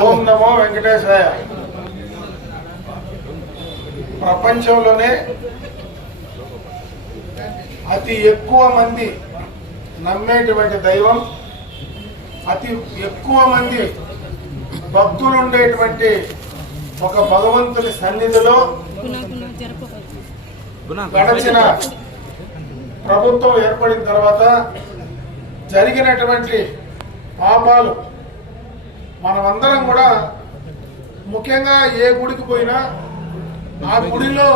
ఓం నమో వెంకటేశాయ. ప్రపంచంలోనే అతి ఎక్కువ మంది నమ్మేటువంటి దైవం అతి ఎక్కువ మంది భక్తులు ఉండేటువంటి ఒక భగవంతుని సన్నిధిలో గడచిన ప్రభుత్వం ఏర్పడిన తర్వాత జరిగినటువంటి పాపాలు మనమందరం కూడా ముఖ్యంగా ఏ గుడికి పోయినా ఆ గుడిలో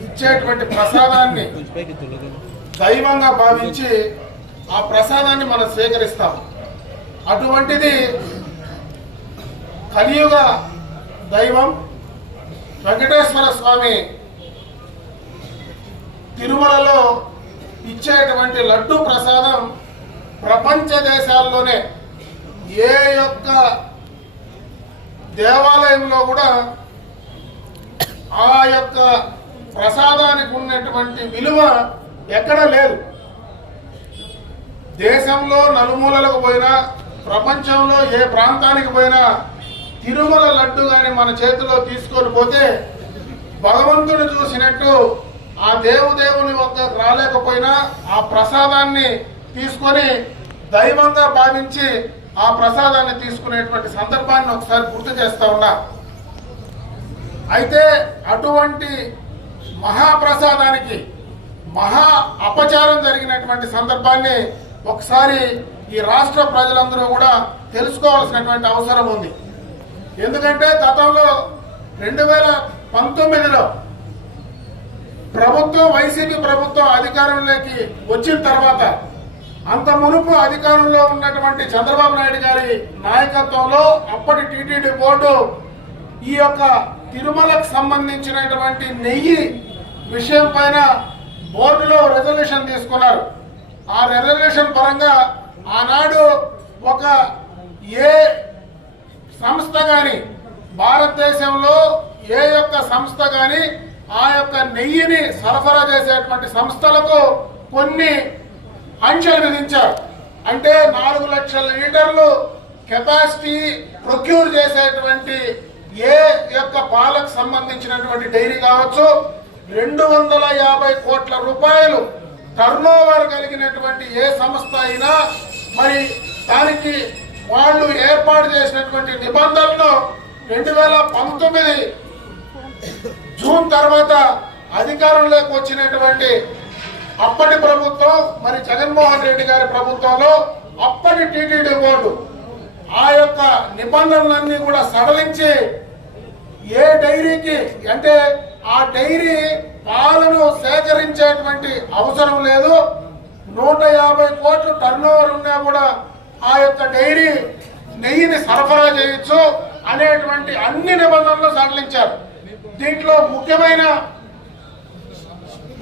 ఇచ్చేటువంటి ప్రసాదాన్ని దైవంగా భావించి ఆ ప్రసాదాన్ని మనం స్వీకరిస్తాం. అటువంటిది కలియుగ దైవం వెంకటేశ్వర స్వామి తిరుమలలో ఇచ్చేటువంటి లడ్డు ప్రసాదం ప్రపంచ దేశాల్లోనే ఏ యొక్క దేవాలయంలో కూడా ఆ యొక్క ప్రసాదానికి ఉన్నటువంటి విలువ ఎక్కడ లేదు. దేశంలో నలుమూలలకు పోయినా ప్రపంచంలో ఏ ప్రాంతానికి పోయినా తిరుమల లడ్డు కానీ మన చేతిలో తీసుకొని పోతే భగవంతుని చూసినట్టు ఆ దేవుదేవుని వద్ద రాలేకపోయినా ఆ ప్రసాదాన్ని తీసుకొని దైవంగా భావించి ఆ ప్రసాదాన్ని తీసుకునేటువంటి సందర్భాన్ని ఒకసారి గుర్తు చేస్తా ఉన్నా. అయితే అటువంటి మహాప్రసాదానికి మహా అపచారం జరిగినటువంటి సందర్భాన్ని ఒకసారి ఈ రాష్ట్ర ప్రజలందరూ కూడా తెలుసుకోవాల్సినటువంటి అవసరం ఉంది. ఎందుకంటే గతంలో రెండు వేల పంతొమ్మిదిలో ప్రభుత్వం వైసీపీ ప్రభుత్వం అధికారంలోకి వచ్చిన తర్వాత అంత మునుపు అధికారంలో ఉన్నటువంటి చంద్రబాబు నాయుడు గారి నాయకత్వంలో అప్పటి టీటీడీ బోర్డు ఈ యొక్క తిరుమలకు సంబంధించినటువంటి నెయ్యి విషయం పైన బోర్డులో రెజల్యూషన్ తీసుకున్నారు. ఆ రెజల్యూషన్ పరంగా ఆనాడు ఒక ఏ సంస్థ కానీ భారతదేశంలో ఏ యొక్క సంస్థ కానీ ఆ యొక్క నెయ్యిని సరఫరా చేసేటువంటి సంస్థలకు కొన్ని ఆంక్షలు విధించారు అంటే నాలుగు లక్షల లీటర్లు కెపాసిటీ ప్రొక్యూర్ చేసేటువంటి ఏ యొక్క పాలకు సంబంధించినటువంటి డైరీ కావచ్చు రెండు వందల యాభై కోట్ల రూపాయలు టర్నోవర్ కలిగినటువంటి ఏ సంస్థ అయినా మరి దానికి వాళ్ళు ఏర్పాటు చేసినటువంటి నిబంధనలు రెండు వేల పంతొమ్మిది జూన్ తర్వాత అధికారంలోకి వచ్చినటువంటి అప్పటి ప్రభుత్వం మరి జగన్మోహన్ రెడ్డి గారి ప్రభుత్వంలో అప్పటి టీటీడీ బోర్డు ఆ యొక్క నిబంధనలన్నీ కూడా సడలించి ఏ డైరీకి అంటే ఆ డైరీ పాలను సేకరించేటువంటి అవసరం లేదు. నూట యాభై కోట్లు టర్న్ ఉన్నా కూడా ఆ యొక్క డైరీ నెయ్యిని సరఫరా చేయొచ్చు అనేటువంటి అన్ని నిబంధనలు సడలించారు. దీంట్లో ముఖ్యమైన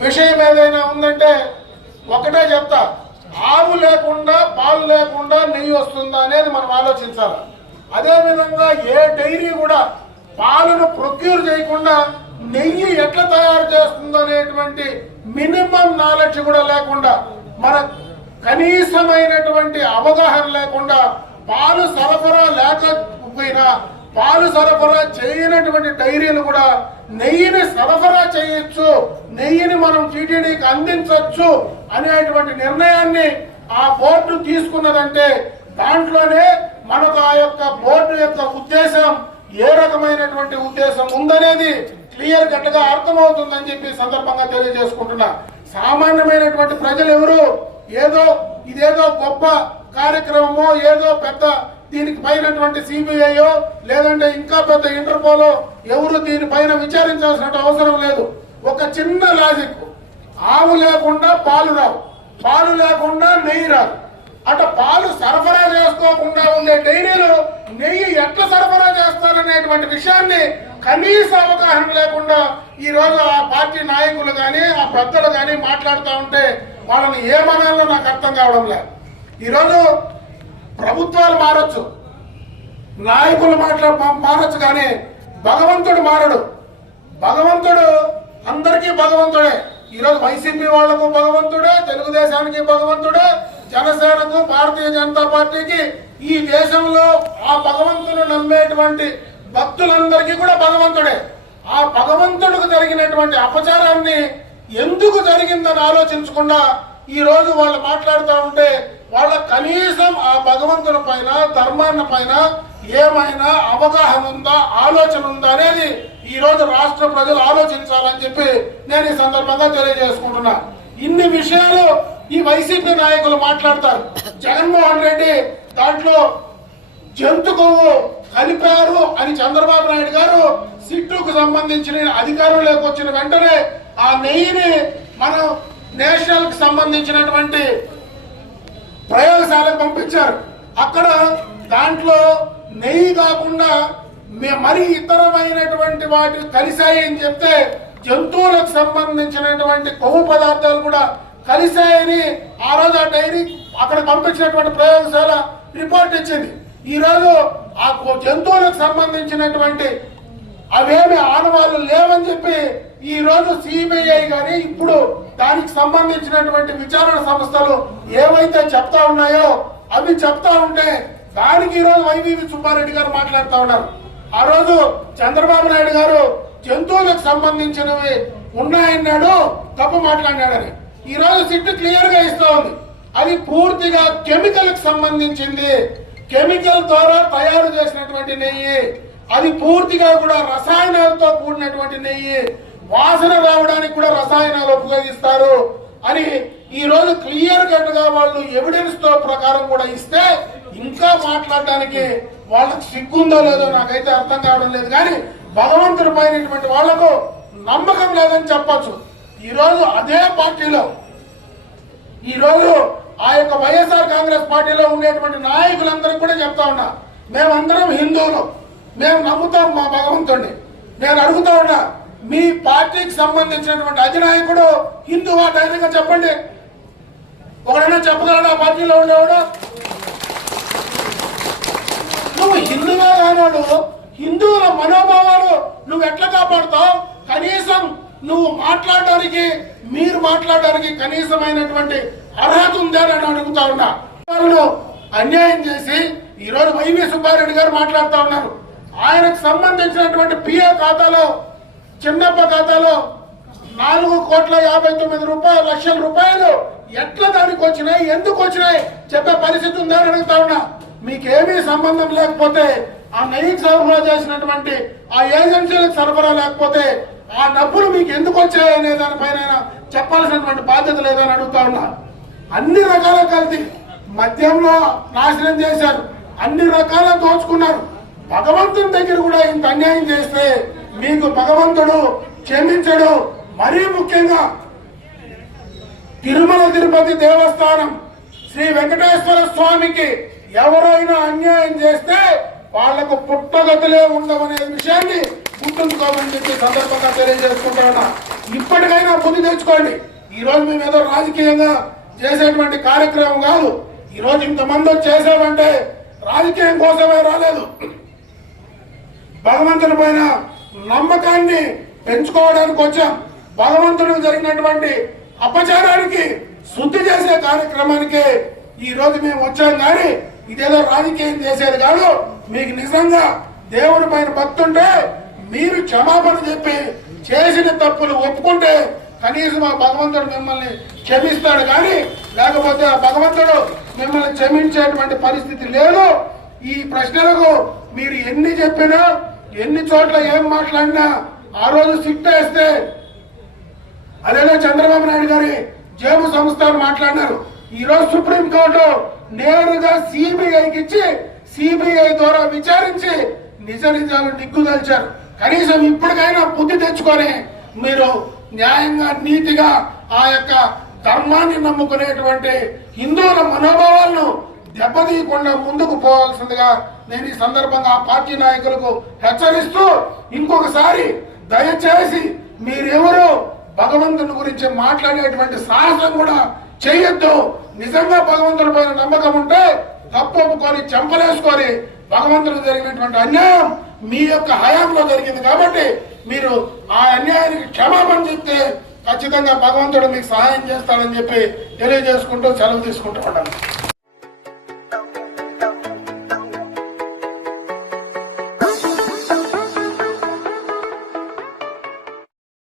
విషయం ఏదైనా ఉందంటే ఒకటే చెప్తా. ఆవు లేకుండా పాలు లేకుండా నెయ్యి వస్తుందా అనేది మనం ఆలోచించాలి. అదేవిధంగా ఏ డైరీ కూడా పాలను ప్రొక్యూర్ చేయకుండా నెయ్యి ఎట్లా తయారు చేస్తుందో అనేటువంటి మినిమం నాలెడ్జ్ కూడా లేకుండా మన కనీసమైనటువంటి అవగాహన లేకుండా పాలు సరఫరా లేకపోయినా పాలు సరఫరా చేయనటువంటి డైరీలు కూడా నెయ్యిని సరఫరా చేయొచ్చు నెయ్యిని మనం టీటీడీకి అందించవచ్చు అనేటువంటి నిర్ణయాన్ని ఆ బోర్డు తీసుకున్నదంటే దాంట్లోనే మనకు ఆ యొక్క బోర్డు యొక్క ఉద్దేశం ఏ రకమైనటువంటి ఉద్దేశం ఉందనేది క్లియర్ కట్గా అర్థమవుతుందని చెప్పి సందర్భంగా తెలియజేసుకుంటున్నా. సామాన్యమైనటువంటి ప్రజలు ఎవరు ఏదో ఇదేదో గొప్ప కార్యక్రమమో ఏదో పెద్ద దీనికి పైనటువంటి సిబిఐయో లేదంటే ఇంకా పెద్ద ఇంటర్పోలో ఎవరు దీనిపైన విచారించాల్సిన అవసరం లేదు. ఒక చిన్న లాజిక్. ఆవు లేకుండా పాలు రావు. పాలు లేకుండా నెయ్యి రాదు. అట పాలు సరఫరా చేసుకోకుండా ఉండే డైరీలు నెయ్యి ఎట్లా సరఫరా చేస్తారనేటువంటి విషయాన్ని కనీస అవగాహన లేకుండా ఈ రోజు ఆ పార్టీ నాయకులు కానీ ఆ పెద్దలు కానీ మాట్లాడుతూ ఉంటే వాళ్ళని ఏమనాలో నాకు అర్థం కావడం లేదు. ఈరోజు ప్రభుత్వాలు మారచ్చు. నాయకులు మాట్లా మారచ్చు కానీ భగవంతుడు మారడు. భగవంతుడు అందరికీ భగవంతుడే. ఈరోజు వైసీపీ వాళ్ళకు భగవంతుడే తెలుగుదేశానికి భగవంతుడే జనసేనకు భారతీయ జనతా పార్టీకి ఈ దేశంలో ఆ భగవంతుని నమ్మేటువంటి భక్తులందరికీ కూడా భగవంతుడే. ఆ భగవంతుడికి జరిగినటువంటి అపచారాన్ని ఎందుకు జరిగిందని ఆలోచించకుండా ఈ రోజు వాళ్ళు మాట్లాడుతూ ఉంటే వాళ్ళ కనీసం ఆ భగవంతుని పైన ధర్మాన్ని పైన ఏమైనా అవగాహన ఉందా ఆలోచన ఉందా అనేది ఈరోజు రాష్ట్ర ప్రజలు ఆలోచించాలని చెప్పి నేను ఈ సందర్భంగా తెలియజేసుకుంటున్నా. ఇన్ని విషయాలు ఈ వైసీపీ నాయకులు మాట్లాడతారు. జగన్మోహన్ రెడ్డి దాంట్లో జంతు కొవ్వు కలిపారు అని చంద్రబాబు నాయుడు గారు సిట్టుకు సంబంధించిన అధికారంలోకి వచ్చిన వెంటనే ఆ నెయ్యిని మనం నేషనల్కి సంబంధించినటువంటి ప్రయోగశాలకు పంపించారు. అక్కడ దాంట్లో నెయ్యి కాకుండా మరి ఇతరమైనటువంటి వాటి కలిశాయని చెప్తే జంతువులకు సంబంధించినటువంటి కొవ్వు పదార్థాలు కూడా కలిశాయని ఆ రోజు ఆ డైరీ అక్కడ పంపించినటువంటి ప్రయోగశాల రిపోర్ట్ ఇచ్చింది. ఈ రోజు ఆ కొ- జంతువులకు సంబంధించినటువంటి అవేమి ఆనవాళ్ళు లేవని చెప్పి ఈ రోజు సిబిఐ గాని ఇప్పుడు దానికి సంబంధించినటువంటి విచారణ సంస్థలు ఏవైతే చెప్తా ఉన్నాయో అవి చెప్తా ఉంటే దానికి ఈ రోజు వైవీవి సుబ్బారెడ్డి గారు మాట్లాడుతూ ఉన్నారు. ఆ రోజు చంద్రబాబు నాయుడు గారు జంతువులకు సంబంధించినవి ఉన్నాయన్నాడు తప్పు మాట్లాడినాడని. ఈ రోజు సిట్ క్లియర్గా ఇస్తా ఉంది. అది పూర్తిగా కెమికల్కి సంబంధించింది. కెమికల్ ద్వారా తయారు చేసినటువంటి నెయ్యి. అది పూర్తిగా కూడా రసాయనాలతో కూడినటువంటి నెయ్యి. వాసన రావడానికి కూడా రసాయనాలు ఉపయోగిస్తారు అని ఈ రోజు క్లియర్ కట్గా వాళ్ళు ఎవిడెన్స్తో ప్రకారం కూడా ఇస్తే ఇంకా మాట్లాడడానికి వాళ్ళకి సిగ్గుందో లేదో నాకైతే అర్థం కావడం లేదు. కానీ భగవంతుడి పైనటువంటి వాళ్ళకు నమ్మకం లేదని చెప్పచ్చు. ఈరోజు అదే పార్టీలో ఈ రోజు ఆ యొక్క వైఎస్ఆర్ కాంగ్రెస్ పార్టీలో ఉండేటువంటి నాయకులందరూ కూడా చెప్తా ఉన్నా మేమందరం హిందువులు మేము నమ్ముతాం మా భగవంతుడిని నేను అడుగుతా ఉన్నా మీ పార్టీకి సంబంధించినటువంటి అధినాయకుడు హిందువా ధైర్యంగా చెప్పండి. ఒకడైనా చెప్పగలడా? ఆ పార్టీలో ఉండేవాడు? నువ్వు హిందువే కానాడు. హిందువుల మనోభావాలు నువ్వు ఎట్లా కాపాడుతావు? కనీసం నువ్వు మాట్లాడడానికి మీరు మాట్లాడడానికి కనీసమైనటువంటి అర్హత ఉందా అని అడుగుతా ఉన్నా. అన్యాయం చేసి ఈరోజు వైవి సుబ్బారెడ్డి గారు మాట్లాడుతూ ఉన్నారు. ఆయనకు సంబంధించినటువంటి పిఏ ఖాతాలో చిన్నప్ప ఖాతాలో నాలుగు కోట్ల యాభై తొమ్మిది రూపాయలు లక్షల రూపాయలు ఎట్లా దానికి వచ్చినాయి ఎందుకు వచ్చినాయి చెప్పే పరిస్థితి ఉందని అడుగుతా ఉన్నా. మీకేమీ సంబంధం లేకపోతే ఆ నెయ్యికి సరఫరా చేసినటువంటి ఆ ఏజెన్సీలకు సరఫరా లేకపోతే ఆ డబ్బులు మీకు ఎందుకు వచ్చాయి అనే దానిపైన చెప్పాల్సినటువంటి బాధ్యత లేదని అడుగుతా ఉన్నా. అన్ని రకాల కల్తీ మద్యంలో నాశనం చేశారు అన్ని రకాల దోచుకున్నారు. భగవంతుని దగ్గర కూడా ఇంత అన్యాయం చేస్తే మీకు భగవంతుడు క్షమించడు. మరీ ముఖ్యంగా తిరుమల తిరుపతి దేవస్థానం శ్రీ వెంకటేశ్వర స్వామికి ఎవరైనా అన్యాయం చేస్తే వాళ్ళకు పుట్టగతులే ఉండవనే విషయాన్ని గుర్తుంచుకోమని చెప్పి సందర్భంగా తెలియజేసుకుంటున్నా ఇప్పటికైనా బుద్ధి తెచ్చుకోండి. ఈ రోజు మేము ఏదో రాజకీయంగా చేసేటువంటి కార్యక్రమం కాదు. ఈ రోజు ఇంతమంది చేసామంటే రాజకీయం కోసమే రాలేదు. భగవంతుని పైన నమ్మకాన్ని పెంచుకోవడానికి వచ్చాం. భగవంతుడికి జరిగినటువంటి అపచారానికి శుద్ధి చేసే కార్యక్రమానికి ఈ రోజు మేము వచ్చాం కానీ ఇదేదో రాజకీయం చేసేది కాదు. మీకు నిజంగా దేవుడి పైన భక్తుంటే మీరు క్షమాపణ చెప్పి చేసిన తప్పులు ఒప్పుకుంటే కనీసం ఆ భగవంతుడు మిమ్మల్ని క్షమిస్తాడు కానీ లేకపోతే ఆ భగవంతుడు మిమ్మల్ని క్షమించేటువంటి పరిస్థితి లేదు. ఈ ప్రశ్నలకు మీరు ఎన్ని చెప్పినా ఎన్ని చోట్ల ఏం మాట్లాడినా ఆ రోజు సిట్ వేస్తే అదేదో చంద్రబాబు నాయుడు గారి జేబు సంస్థలు మాట్లాడినారు. ఈరోజు సుప్రీంకోర్టు నేరుగా సిబిఐకి ఇచ్చి సిబిఐ ద్వారా విచారించి నిజ నిజాలు నిగ్గుదల్చారు కనీసం ఇప్పటికైనా బుద్ధి తెచ్చుకొని మీరు న్యాయంగా నీతిగా ఆ యొక్క ధర్మాన్ని నమ్ముకునేటువంటి హిందువుల మనోభావాలను దెబ్బతీయకుండా ముందుకు పోవాల్సిందిగా నేను ఈ సందర్భంగా ఆ పార్టీ నాయకులకు హెచ్చరిస్తూ ఇంకొకసారి దయచేసి మీరెవరు భగవంతుని గురించి మాట్లాడేటువంటి సాహసం కూడా చేయొద్దు. నిజంగా భగవంతుడి పైన నమ్మకం ఉంటే తప్పు చెంపలేసుకొని భగవంతుడు జరిగినటువంటి అన్యాయం మీ యొక్క హయాంలో జరిగింది కాబట్టి మీరు ఆ అన్యాయానికి క్షమాపణ చెప్తే ఖచ్చితంగా భగవంతుడు మీకు సహాయం చేస్తాడని చెప్పి తెలియజేసుకుంటూ సెలవు తీసుకుంటూ ఉంటాను